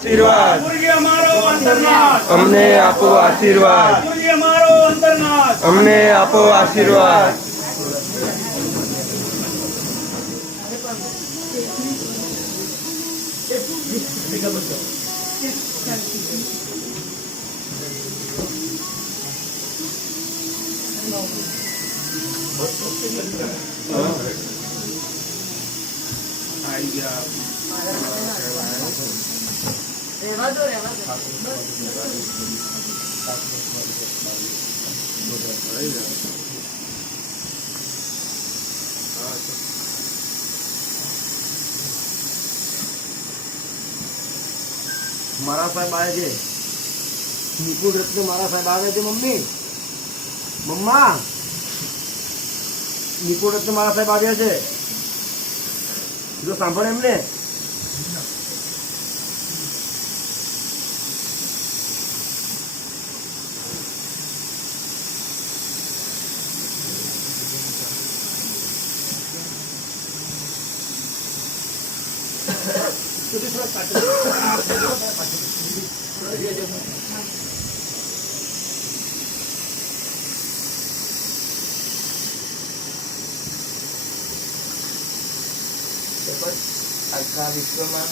આશીર્વાદ અમને આપો આશીર્વાદ અમને આપો આશીર્વાદ મારા સાહેબ આવે છે નિકુલ રત્ન મારા સાહેબ આવે છે મમ્મી મમ્મા નિકુલ રત્ન મારા સાહેબ આવ્યા છે જો સાંભળે એમને આખા વિશ્વમાં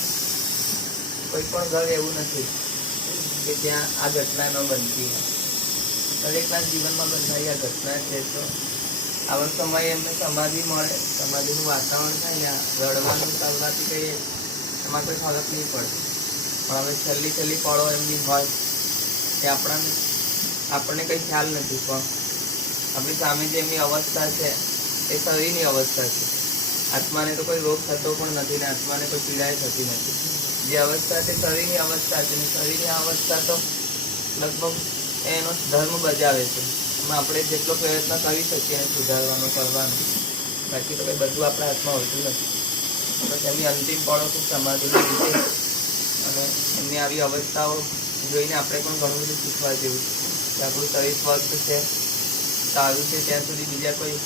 કોઈ પણ ઘર એવું નથી કે ત્યાં આ ઘટના ન બનતી હોય. દરેકના જીવનમાં બનનારી આ ઘટના છે. તો આવા સમયે એમને સમાધિ મળે, સમાધિનું વાતાવરણ થાય ને રડવાનું કરવાથી કઈ એમાં કોઈ ફરક નહીં પડે. પણ હવે છેલ્લી પળો એમની હોય એ આપણને કઈ ખ્યાલ નથી. પણ આપણી સામે જે એમની અવસ્થા છે એ શરીરની અવસ્થા છે. આત્માને તો કોઈ રોગ થતો પણ નથી ને આત્માને કોઈ પીડાય થતી નથી. જે અવસ્થા છે શરીરની અવસ્થા છે. શરીરની અવસ્થા તો લગભગ એનો ધર્મ બજાવે છે. એમાં આપણે જેટલો પ્રયત્ન કરી શકીએ એને સુધારવાનો કરવાનો, બાકી તો કઈ બધું આપણા હાથમાં હોતું નથી. બસ એમની અંતિમ પળો ખૂબ સમાધિની રીતે અને એમની આવી અવસ્થાઓ જોઈને આપણે પણ ઘણું બધું શીખવા જેવું છે કે આપણું શરીર સ્વસ્થ છે, સારું છે, ત્યાં સુધી બીજા કોઈ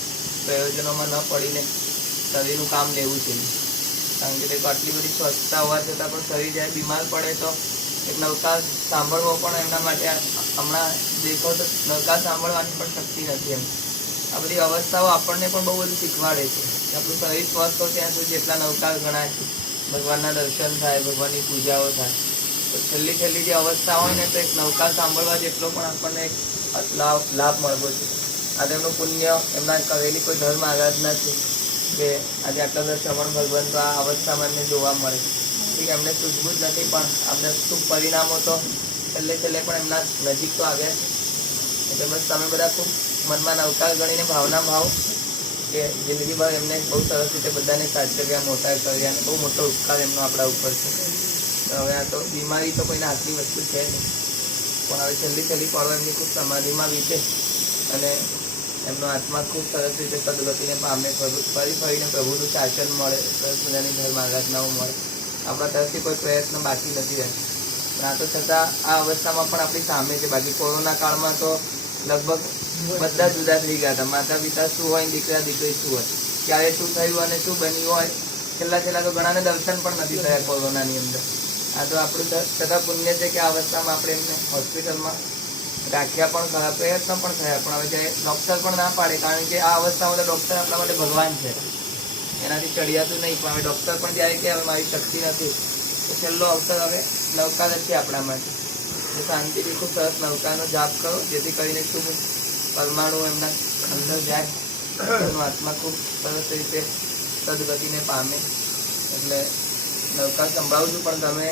પ્રયોજનોમાં ન પડીને શરીરનું કામ લેવું જોઈએ. કારણ કે આટલી બધી સ્વચ્છતા હોવા છતાં પણ શરીર જ્યારે બીમાર પડે તો એક નવકાર સાંભળવો પણ એમના માટે હમણાં દેખો તો નવકાર સાંભળવાની પણ શક્તિ નથી. એમ આ બધી અવસ્થાઓ આપણને પણ બહુ બધું શીખવાડે છે કે આપણું શરીર સ્વસ્થ હોય ત્યાં સુધી જેટલા નવકાર ગણાય, ભગવાનના દર્શન થાય, ભગવાનની પૂજાઓ થાય, તો છેલ્લી જે અવસ્થા હોય ને તો એક નવકાર સાંભળવા જેટલો પણ આપણને એક લાભ મળવો છે. આ તેમનું પુણ્ય, એમના કરેલી કોઈ ધર્મ આરાધના છે કે આજે આટલા બધા શ્રવણ ભગવાન તો આ અવસ્થામાં એમને જોવા મળે. ઠીક એમને સૂઝબૂઝ નથી પણ આપણે શુભ પરિણામો તો છેલ્લે પણ એમના નજીક તો આવ્યા છે. એટલે બસ તમે બધા ખૂબ મનમાં નવકાર ગણીને ભાવના ભાવ કે જિંદગીભર એમને બહુ સરસ રીતે બધાને સાચવ્યા, મોટા કર્યા અને બહુ મોટો ઉપકાર એમનો આપણા ઉપર છે. તો હવે આ તો બીમારી તો કોઈના હાથની વસ્તુ છે નહીં, પણ હવે છેલ્લી પળો એમની ખૂબ સમાધિમાં વીતે અને એમનો આત્મા ખૂબ સરસ રીતે સદગતિને પામે, ફરીને પ્રભુનું શાસન મળે, સરસ મજાની ધર્મ આરાધનાઓ મળે. આપણા તરફથી કોઈ પ્રયત્ન બાકી નથી રહેતો. પણ આ તો છતાં આ અવસ્થામાં પણ આપણી સામે છે. બાકી કોરોના કાળમાં તો લગભગ બધા જુદા થઈ ગયા હતા. માતા પિતા શું હોય, દીકરા દીકરી શું હોય, ક્યારે શું થયું અને શું બન્યું હોય, છેલ્લા તો ઘણાને દર્શન પણ નથી થયા કોરોનાની અંદર. આ તો આપણું છતાં પુણ્ય છે કે આ અવસ્થામાં આપણે એમને હોસ્પિટલમાં રાખ્યા પણ ખરા, પ્રયત્ન પણ થયા. પણ હવે જ્યારે ડૉક્ટર પણ ના પાડે, કારણ કે આ અવસ્થામાં તો ડૉક્ટર આપણા માટે ભગવાન છે, એનાથી ચડિયાતું નહીં. પણ હવે ડૉક્ટર પણ જ્યારે કે હવે મારી શક્તિ નથી તો છેલ્લો અવસર હવે નવકાર જ છે આપણા માટે. શાંતિથી ખૂબ સરસ નવકારનો જાપ કરો, જેથી કરીને શુભ પરમાણુ એમના અંદર જાય, એમનો આત્મા ખૂબ સરસ રીતે સદગતિને પામે. એટલે નવકાર સંભળાવું છું પણ તમે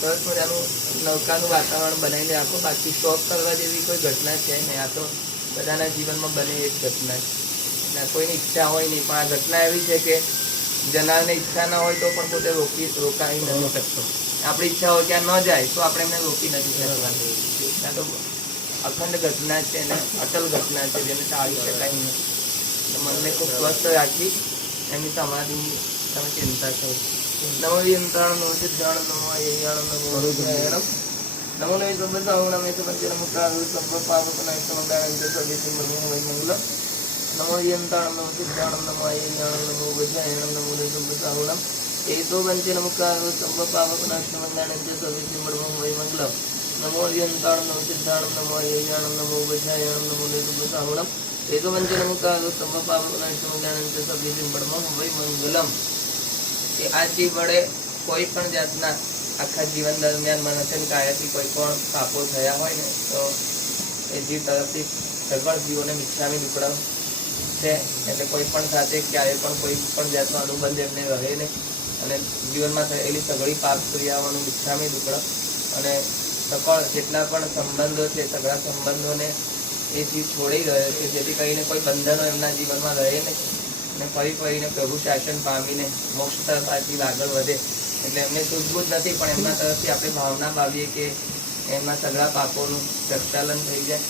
સરસ મજાનું નૌકાનું વાતાવરણ બનાવીને રાખો. બાકી શોખ કરવા જેવી કોઈ ઘટના છે નહીં. આ તો બધાના જીવનમાં બને એ જ ઘટના છે. કોઈની ઈચ્છા હોય નહીં, પણ આ ઘટના એવી છે કે જનારને ઈચ્છા ના હોય તો પણ પોતે રોકાઈ નથી શકતો. આપણી ઈચ્છા હોય ત્યાં ન જાય તો આપણે એમને રોકી નથી શકવાનું. આ તો અખંડ ઘટના છે અને અટલ ઘટના છે, જેને ટાળી શકાય નથી. મનને ખૂબ સ્વસ્થ રાખી એની સમાધિની તમે ચિંતા કરો. નમો યંત્રાણો સિદ્ધાણ નમો યૈયાણ નમો રુદ્રાયણમ નમો નૈ સબ્બસાહુણમ એત પંચેન મુક્તાંગ સબ્બ પાપકનાય સમગાયં સર્વેસિં ભગવાન વૈમંગલમ નમો યંત્રાણો સિદ્ધાણ નમો યૈયાણ નમો રુદ્રાયણમ નમો નૈ સબ્બસાહુણમ ఏదో వంచ నముకారో సంభ పాపనాశనమందానంచ సవిసిమ్మడమం వై మంగళం నమో యంతాణం నమో సిద్ధాణం నమో యజ్ఞానం నమో ఉపధ్యాయానం నమో నిర్గుణసాహుణం ఏదో వంచ నముకారో సంభ పాపనాశనమందానంచ સવિસિમ્બડમમ વૈ મંગલમ. કે આ જીવ વડે કોઈ પણ જાતના આખા જીવન દરમિયાન મનસ્ય કાયાથી કોઈ પણ પાપો થયા હોય ને તો એ જીવ તરફથી સગળ જીવોને મિચ્છામી દુકડાવ છે. એટલે કોઈ પણ સાથે ક્યારે પણ કોઈ પણ જાતનો અનુબંધ એમને રહે ને અને જીવનમાં થયેલી સગળી પાપ ક્રિયાઓનું મિચ્છામી દુકડાવ અને સકળ જેટલા પણ સંબંધો છે સગળા સંબંધોને એ જીવ છોડી રહ્યો છે, જેથી કરીને કોઈ બંધનો એમના જીવનમાં રહે ને અને ફરી ફરીને પ્રભુ શાસન પામીને મોક્ષ તરફ આ જીવ આગળ વધે. એટલે એમને સૂઝબૂઝ નથી, પણ એમના તરફથી આપણે ભાવના ભાવીએ કે એમના સગળા પાપોનું પ્રક્ષાલન થઈ જાય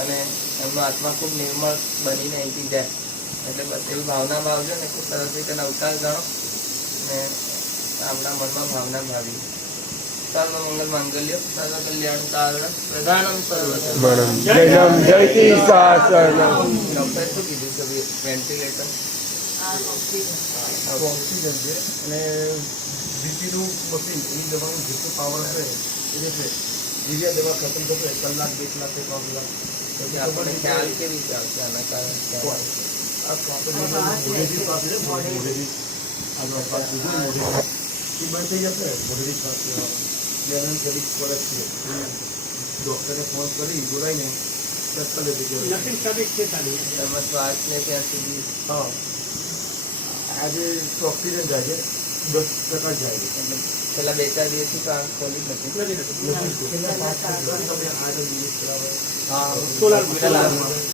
અને એમનો આત્મા ખૂબ નિર્મળ બનીને અહીંથી જાય. એટલે બસ એવી ભાવના ભાવજો ને ખૂબ સરસ રીતે અવતાર ગણો ને આપણા મનમાં ભાવના ભાવી. સર્વ મંગલ માંગલ્ય સર્વ કલ્યાણ કારણ પ્રધાનમ સર્વ જયમ જયતિ શાસનમ. ડોક્ટરે શું કીધું છે વેન્ટિલેટર ઓક્સિજન છે અને બીપીનું મશીન એની દવાનું જેટલું પાવર હશે એ જશે. બીજા દવા ખતમ થશે કલાક 2 કલાક કે 3 કલાક પછી આપણને ખ્યાલ કેવી ચાલશે આના કારણે આ મોઢેથી શ્વાસ લે મોઢેથી આગળ શ્વાસ લીધો મોઢેથી એ બંધ થઈ જશે. મોઢેથી શ્વાસ લેવાનો એટલે એને જરીક ફરક છે. ડૉક્ટરે ફોન કરી બોલાવીને ચેક કરી લીધું કે એમાં શ્વાસ લે ત્યાં સુધી હા આજે ઓક્સિજન જાય છે 10% જાય છે. એટલે છેલ્લા 2-4 દિવસથી શ્વાસ ખોલી જ નથી. છેલ્લા 5 દિવસ તમે 8 દિવસ કરાવે. હા